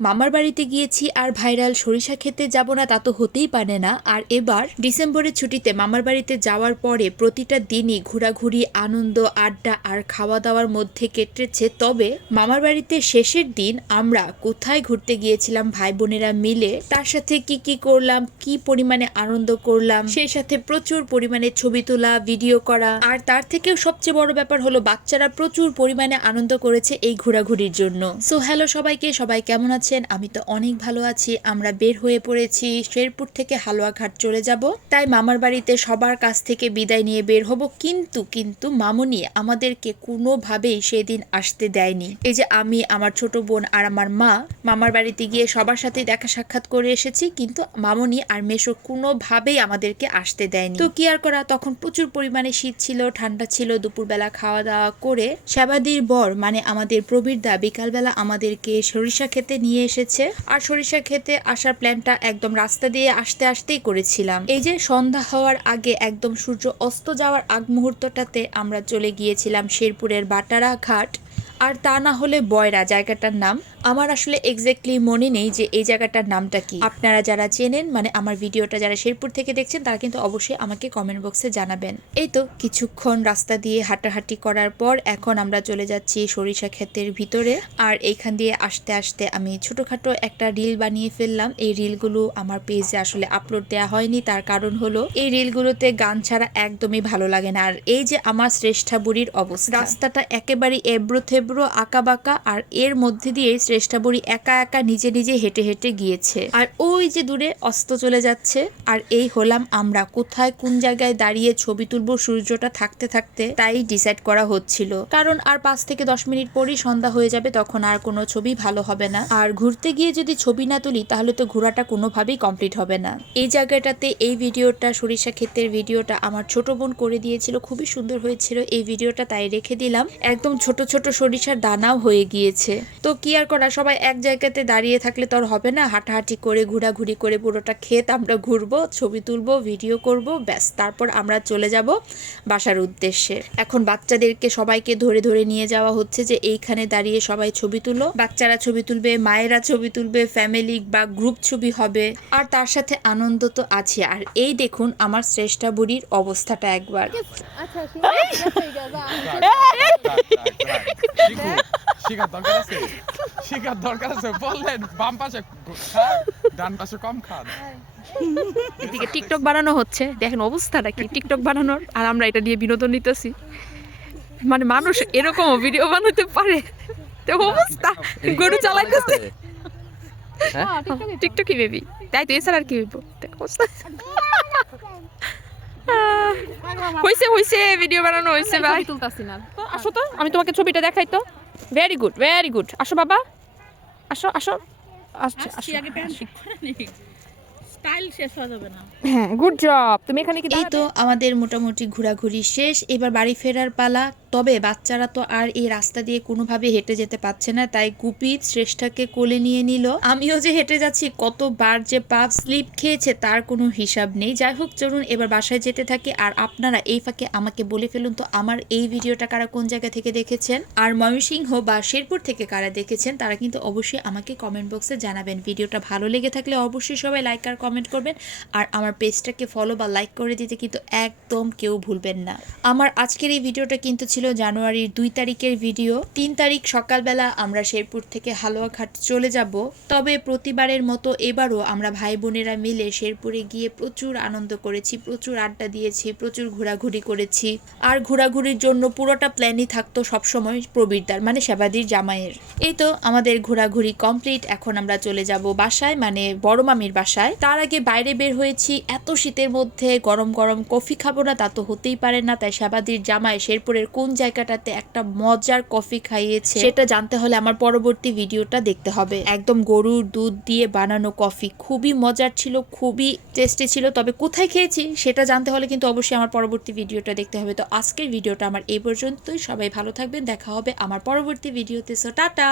মামার বাড়িতে গিয়েছি আর ভাইরাল সরিষা খেতে যাব না তা তো হতেই পারে না। আর এবার ডিসেম্বরের ছুটিতে মামার বাড়িতে যাওয়ার পরে প্রতিটা দিনই ঘোরাঘুরি, আনন্দ, আড্ডা আর খাওয়া দাওয়ার মধ্যে কেটেছে। তবে মামার বাড়িতে শেষের দিন আমরা কোথায় ঘুরতে গিয়েছিলাম ভাই বোনেরা মিলে, তার সাথে কি কি করলাম, কি পরিমাণে আনন্দ করলাম, সেই সাথে প্রচুর পরিমাণে ছবি তোলা, ভিডিও করা, আর তার থেকেও সবচেয়ে বড় ব্যাপার হলো বাচ্চারা প্রচুর পরিমাণে আনন্দ করেছে এই ঘোরাঘুরির জন্য। সো হ্যালো সবাইকে, সবাই কেমন আছেন? আমি তো অনেক ভালো আছি। আমরা বের হয়ে পড়েছি, শেরপুর থেকে হালুয়াঘাট চলে যাব। তাই মামার বাড়িতে সবার কাছ থেকে বিদায় নিয়ে বের হব। কিন্তু মামুনি আমাদেরকে কোনোভাবেই সেদিন আসতে দেয়নি। এই যে আমি, আমার ছোট বোন আর আমার মা মামার বাড়িতে গিয়ে সবার সাথে দেখা সাক্ষাৎ করে এসেছি, কিন্তু মামুনি আর মেশো কোনোভাবেই আমাদেরকে আসতে দেয়নি। তো কি আর করা, তখন প্রচুর পরিমাণে শীত ছিল, ঠান্ডা ছিল। দুপুরবেলা খাওয়া দাওয়া করে সেবাদির বর মানে আমাদের প্রবীরদা বিকালবেলা আমাদেরকে সরিষা খেতে নিয়ে এসেছে। আর সরিষা খেতে আসার প্ল্যানটা একদম রাস্তা দিয়ে আসতে আসতেই করেছিলাম। এই যে সন্ধ্যা হওয়ার আগে, একদম সূর্য অস্ত যাওয়ার আগ মুহূর্তটাতে আমরা চলে গিয়েছিলাম শেরপুরের বাটারা ঘাট। আর তা না হলে বয়রা জায়গাটার নাম। আমার আসলে এক্স্যাক্টলি মনে নেই যে এই জায়গাটার নামটা কি। আপনারা যারা চেনেন, মানে আমার ভিডিওটা যারা শেরপুর থেকে দেখছেন, তারা কিন্তু অবশ্যই আমাকে কমেন্ট বক্সে জানাবেন। এই তো কিছুক্ষণ রাস্তা দিয়ে হাঁটাহাঁটি করার পর এখন আমরা চলে যাচ্ছি সরিষা ক্ষেতের ভিতরে। আর এইখান দিয়ে আসতে আসতে আমি ছোটখাটো একটা রিল বানিয়ে ফেললাম। এই রিলগুলো আমার পেজে আসলে আপলোড দেওয়া হয়নি, তার কারণ হলো এই রিলগুলোতে গান ছাড়া একদমই ভালো লাগে না। আর এই যে আমার শ্রেষ্ঠা বুড়ির অবস্থা, রাস্তাটা একেবারে এবড়ো থেবড়ো, আঁকা বাঁকা, আর এর মধ্যে দিয়ে শ্রেষ্ঠা বুড়ি একা একা নিজে নিজে হেঁটে হেঁটে গিয়েছে। আর ওই যে দূরে অস্ত চলে যাচ্ছে। আর এই হলাম আমরা, কোথায় কোন জায়গায় দাঁড়িয়ে ছবি তুলবো সূর্যটা থাকতে থাকতে, তাই ডিসাইড করা হচ্ছিল। কারণ আর 5 থেকে 10 মিনিট পরই সন্ধ্যা হয়ে যাবে, তখন আর কোনো ছবি ভালো হবে না। আর ঘুরতে গিয়ে যদি ছবি না তুলি তাহলে তো ঘোরাটা কোনোভাবেই কমপ্লিট হবে না। এই জায়গাটাতে এই ভিডিওটা, সরিষা ক্ষেতের ভিডিওটা আমার ছোট বোন করে দিয়েছিল, খুবই সুন্দর হয়েছিল এই ভিডিওটা, তাই রেখে দিলাম। একদম ছোট ছোট সরিষার দানাও হয়ে গিয়েছে। তো কি আর করা, সবাই এক জায়গাতে দাঁড়িয়ে থাকলে তো আর হবে না। হাঁটাহাঁটি করে, ঘোরাঘুরি করে পুরোটা ক্ষেত আমরা ঘুরবো, ছবি তুলবো, ভিডিও করব, ব্যাস তারপর আমরা চলে যাব বাসার উদ্দেশ্যে। এখন বাচ্চাদেরকে সবাইকে ধরে ধরে নিয়ে যাওয়া হচ্ছে যে এইখানে দাঁড়িয়ে সবাই ছবি তুলো। বাচ্চারা ছবি তুলবে, মায়েরা ছবি তুলবে, ফ্যামিলি বা গ্রুপ ছবি হবে, আর তার সাথে আনন্দ তো আছে। আর এই দেখুন আমার শ্রেষ্ঠা বুড়ির অবস্থাটা একবার। শিকার দরকার আছে বললেন, বাম পাশে খান, ডান পাশে কম খান। এদিকে টিকটক বানানো হচ্ছে, দেখেন অবস্থাটা কি টিকটক বানানোর, আর আমরা এটা নিয়ে বিনোদন নিতেছি। মানে মানুষ এরকম ভিডিও বানাতে পারে, তো অবস্থা গরু চালাইতেছে টিকটকই বেবি, তাই তো, এছাড়া আর কি হইব। হইছে হইছে, ভিডিও বানানো হইছে ভাই। আসো তো, আমি তোমাকে ছবিটা দেখাই তো। Very good, very good. আসো বাবা, আসো আসো। আচ্ছা আসো। হ্যাঁ, গুড জব। তুমি এখানে কি? এই তো আমাদের মোটামুটি ঘোরাঘুরি শেষ, এবার বাড়ি ফেরার পালা। তবে বাচ্চারা তো আর এই রাস্তা দিয়ে কোনোভাবে হেঁটে যেতে পারছে না, তাই গুপি শ্রেষ্ঠাকে কোলে নিয়ে নিল। আমিও যে হেঁটে যাচ্ছি, কতবার যে পা স্লিপ খেয়েছে তার কোনো হিসাব নেই। যাই হোক, চলুন এবার বাসায় যেতে থাকি। আর আপনারা এই ফাঁকে আমাকে বলে ফেলুন তো আমার এই ভিডিওটা কারা কোন জায়গা থেকে দেখেছেন, আর ময়মনসিংহ বা শেরপুর থেকে কারা দেখেছেন তারা কিন্তু অবশ্যই আমাকে কমেন্ট বক্সে জানাবেন। ভিডিওটা ভালো লেগে থাকলে অবশ্যই সবাই লাইক আর কমেন্ট করবেন, আর আমার পেজটাকে ফলো বা লাইক করে দিতে কিন্তু একদম কেউ ভুলবেন না। আমার আজকের এই ভিডিওটা কিন্তু ছিল জানুয়ারির 2 তারিখের ভিডিও। 3 তারিখ সকালবেলা আমরা শেরপুর থেকে হালুয়াঘাট চলে যাব। তবে প্রতিবারের মতো এবারও আমরা ভাই বোনেরা মিলে শেরপুরে গিয়ে প্রচুর আনন্দ করেছি, প্রচুর আড্ডা দিয়েছি, প্রচুর ঘোরাঘুরি করেছি। আর ঘোরাঘুরির জন্য পুরোটা প্ল্যানই থাকতো সবসময় প্রবীরদার, মানে সেবাদির জামাইয়ের। এই তো আমাদের ঘোরাঘুরি কমপ্লিট, এখন আমরা চলে যাব বাসায়, মানে বড় মামির বাসায়। তার আগে বাইরে বের হয়েছি, এত শীতের মধ্যে গরম গরম কফি খাবো না তা তো হতেই পারে না। তাই সেবাদির জামাই শেরপুরের কোন জায়গাটাতে একটা মজার কফি খাইয়েছে সেটা জানতে হলে আমার পরবর্তী ভিডিওটা দেখতে হবে। একদম গরুর দুধ দিয়ে বানানো কফি, খুবই মজার ছিল, খুবই টেস্টি ছিল। তবে কোথায় খেয়েছি সেটা জানতে হলে কিন্তু অবশ্যই আমার পরবর্তী ভিডিওটা দেখতে হবে। তো আজকের ভিডিওটা আমার এই পর্যন্তই। সবাই ভালো থাকবেন, দেখা হবে আমার পরবর্তী ভিডিওতে। So tata.